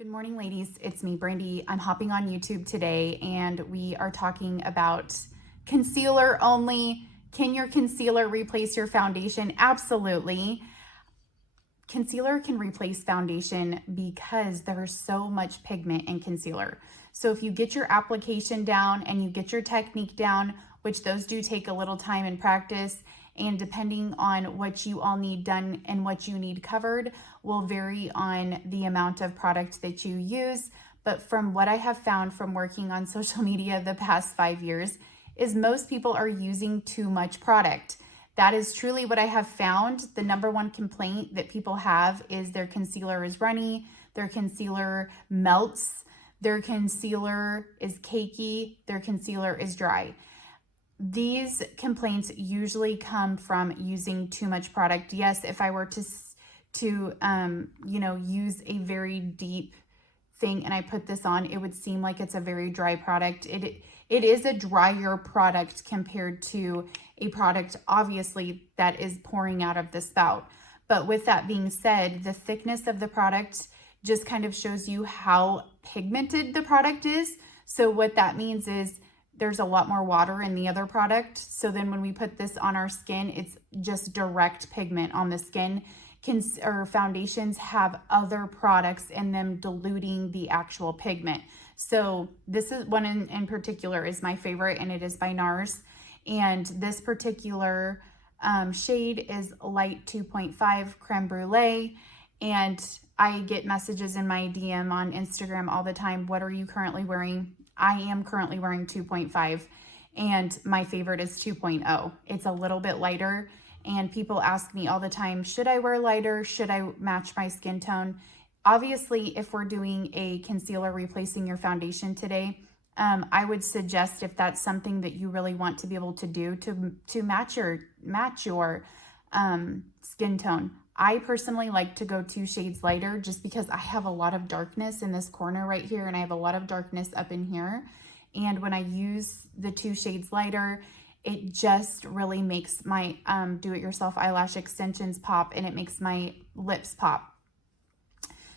Good morning, ladies. It's me, Brandi. I'm hopping on YouTube today and we are talking about concealer only. Can your concealer replace your foundation? Absolutely. Concealer can replace foundation because there's so much pigment in concealer. So if you get your application down and you get your technique down, which those do take a little time and practice, and depending on what you all need done and what you need covered will vary on the amount of product that you use. But from what I have found from working on social media the past 5 years is most people are using too much product. That is truly what I have found. The number one complaint that people have is their concealer is runny, their concealer melts, their concealer is cakey, their concealer is dry. These complaints usually come from using too much product. Yes, if I were to use a very deep thing and I put this on, it would seem like it's a very dry product. It is a drier product compared to a product, obviously, that is pouring out of the spout. But with that being said, the thickness of the product just kind of shows you how pigmented the product is. So what that means is there's a lot more water in the other product. So then when we put this on our skin, it's just direct pigment on the skin. Foundations have other products in them diluting the actual pigment. So this is one in particular is my favorite, and it is by NARS. And this particular shade is light 2.5 creme brulee. And I get messages in my DM on Instagram all the time. What are you currently wearing? I am currently wearing 2.5 and my favorite is 2.0. It's a little bit lighter and people ask me all the time, should I wear lighter? Should I match my skin tone? Obviously, if we're doing a concealer replacing your foundation today, I would suggest if that's something that you really want to be able to do to match your skin tone. I personally like to go 2 shades lighter just because I have a lot of darkness in this corner right here and I have a lot of darkness up in here. And when I use the 2 shades lighter, it just really makes my do-it-yourself eyelash extensions pop and it makes my lips pop.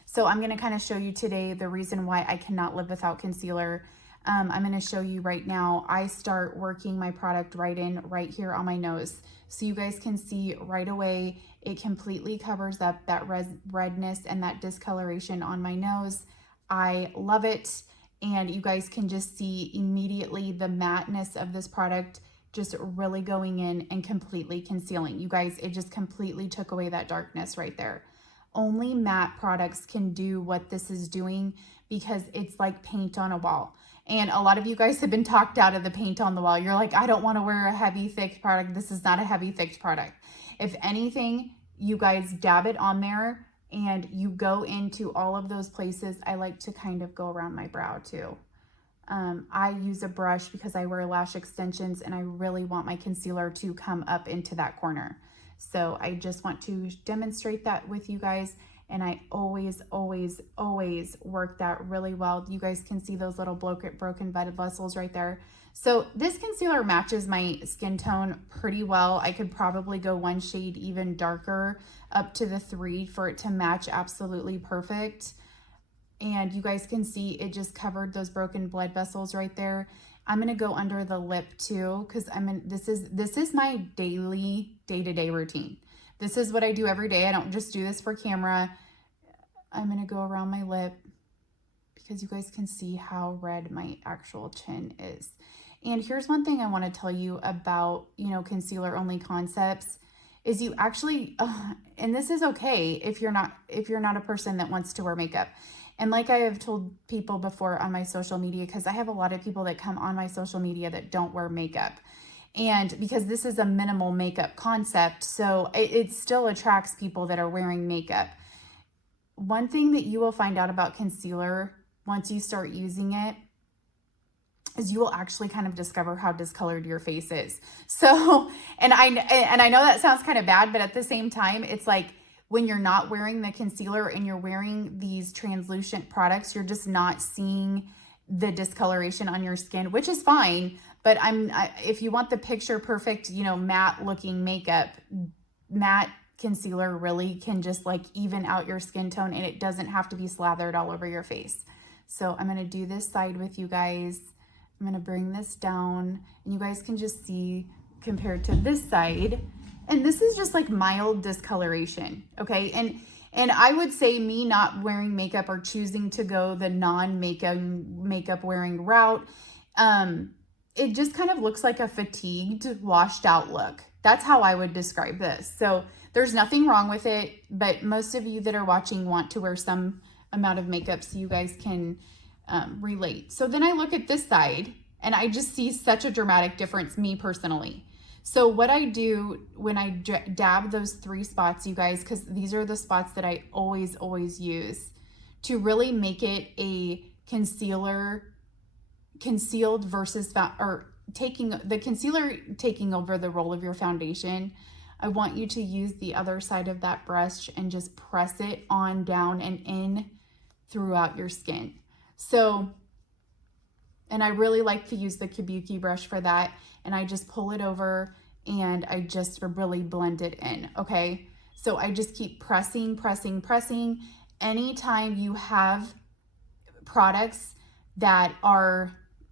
So I'm going to kind of show you today the reason why I cannot live without concealer. I'm going to show you right now. I start working my product right here on my nose. So you guys can see right away, it completely covers up that redness and that discoloration on my nose. I love it. And you guys can just see immediately the matteness of this product just really going in and completely concealing. You guys, it just completely took away that darkness right there. Only matte products can do what this is doing because it's like paint on a wall. And a lot of you guys have been talked out of the paint on the wall. You're like, I don't want to wear a heavy, thick product. This is not a heavy, thick product. If anything, you guys dab it on there and you go into all of those places. I like to kind of go around my brow too. I use a brush because I wear lash extensions and I really want my concealer to come up into that corner. So I just want to demonstrate that with you guys. And I always, always, always work that really well. You guys can see those little broken blood vessels right there. So this concealer matches my skin tone pretty well. I could probably go 1 shade even darker up to the 3 for it to match absolutely perfect. And you guys can see it just covered those broken blood vessels right there. I'm going to go under the lip too, because this is my daily day-to-day routine. This is what I do every day. I don't just do this for camera. I'm going to go around my lip because you guys can see how red my actual chin is. And here's one thing I want to tell you about, concealer only concepts is you actually, and this is okay if you're not a person that wants to wear makeup. And like I have told people before on my social media, because I have a lot of people that come on my social media that don't wear makeup. And because this is a minimal makeup concept, so it still attracts people that are wearing makeup. One thing that you will find out about concealer once you start using it is you will actually kind of discover how discolored your face is. So, and I know that sounds kind of bad, but at the same time, it's like when you're not wearing the concealer and you're wearing these translucent products, you're just not seeing the discoloration on your skin, which is fine. But if you want the picture perfect, matte looking makeup, matte concealer really can just like even out your skin tone, and it doesn't have to be slathered all over your face. So I'm going to do this side with you guys. I'm going to bring this down, and you guys can just see compared to this side. And this is just like mild discoloration, okay? And I would say me not wearing makeup or choosing to go the makeup wearing route, it just kind of looks like a fatigued, washed out look. That's how I would describe this. So there's nothing wrong with it, but most of you that are watching want to wear some amount of makeup so you guys can relate. So then I look at this side and I just see such a dramatic difference, me personally. So what I do when I dab those 3 spots, you guys, because these are the spots that I always use to really make it a concealed versus, or taking the concealer taking over the role of your foundation. I want you to use the other side of that brush and just press it on down and in throughout your skin. So, and I really like to use the kabuki brush for that. And I just pull it over and I just really blend it in, okay? So I just keep pressing. Anytime you have products that are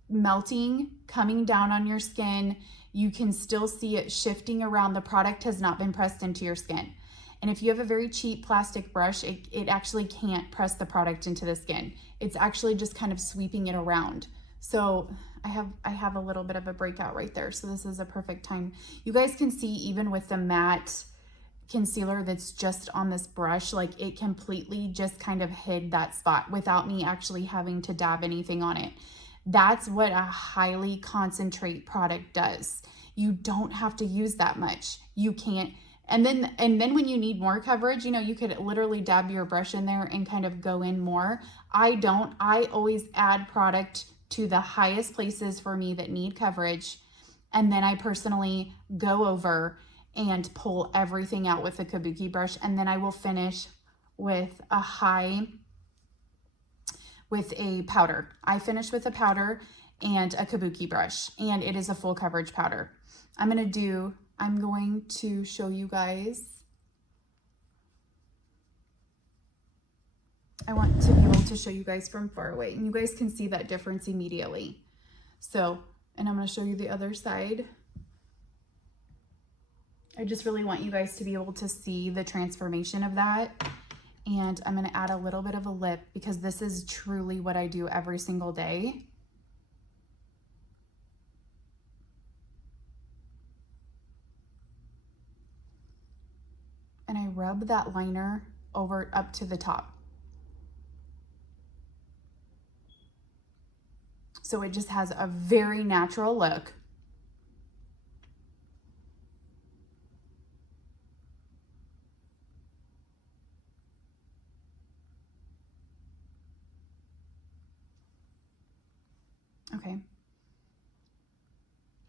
melting, coming down on your skin, you can still see it shifting around. The product has not been pressed into your skin. And if you have a very cheap plastic brush, it actually can't press the product into the skin. It's actually just kind of sweeping it around. So I have a little bit of a breakout right there. So this is a perfect time. You guys can see even with the matte concealer that's just on this brush, like it completely just kind of hid that spot without me actually having to dab anything on it. That's what a highly concentrate product does. You don't have to use that much. You can't. And then when you need more coverage, you know, you could literally dab your brush in there and kind of go in more. I don't. I always add product to the highest places for me that need coverage. And then I personally go over and pull everything out with a kabuki brush. And then I will finish with a powder. I finish with a powder and a kabuki brush, and it is a full coverage powder. I'm going to show you guys. I want to be able to show you guys from far away, and you guys can see that difference immediately. So, and I'm going to show you the other side. I just really want you guys to be able to see the transformation of that. And I'm going to add a little bit of a lip because this is truly what I do every single day. And I rub that liner over up to the top. So it just has a very natural look. Okay.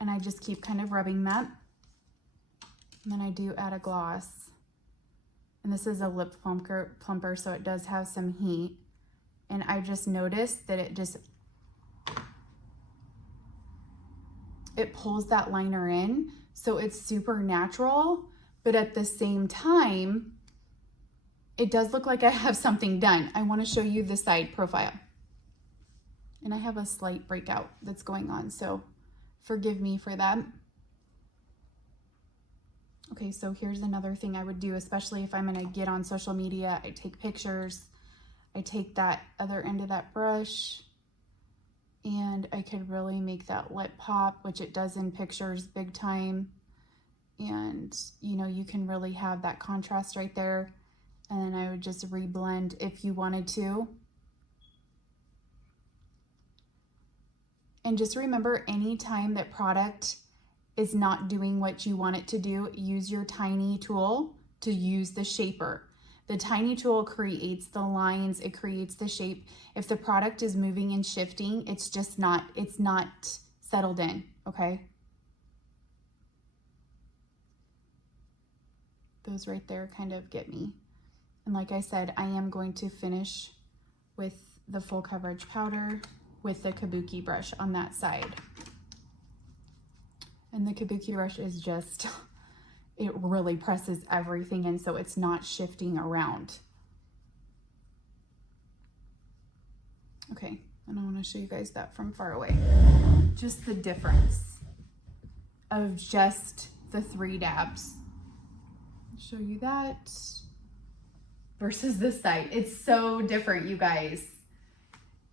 And I just keep kind of rubbing that. And then I do add a gloss. And this is a lip plumper, so it does have some heat. And I just noticed that it pulls that liner in, so it's super natural, but at the same time, it does look like I have something done. I want to show you the side profile. And I have a slight breakout that's going on, so forgive me for that. Okay, so here's another thing I would do, especially if I'm gonna get on social media. I take pictures. I take that other end of that brush, and I could really make that lip pop, which it does in pictures big time. And you know, you can really have that contrast right there. And then I would just reblend if you wanted to. And just remember, anytime that product is not doing what you want it to do, use your tiny tool to use the shaper. The tiny tool creates the lines, it creates the shape. If the product is moving and shifting, it's not settled in, okay? Those right there kind of get me. And like I said, I am going to finish with the full coverage powder with the kabuki brush on that side. And the kabuki brush is just, it really presses everything in so it's not shifting around. Okay, and I want to show you guys that from far away. Just the difference of just the 3 dabs. I'll show you that versus this side. It's so different, you guys.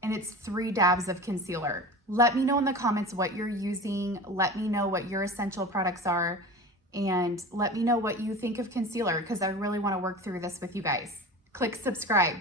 And it's 3 dabs of concealer. Let me know in the comments what you're using. Let me know what your essential products are. And let me know what you think of concealer, because I really want to work through this with you guys. Click subscribe.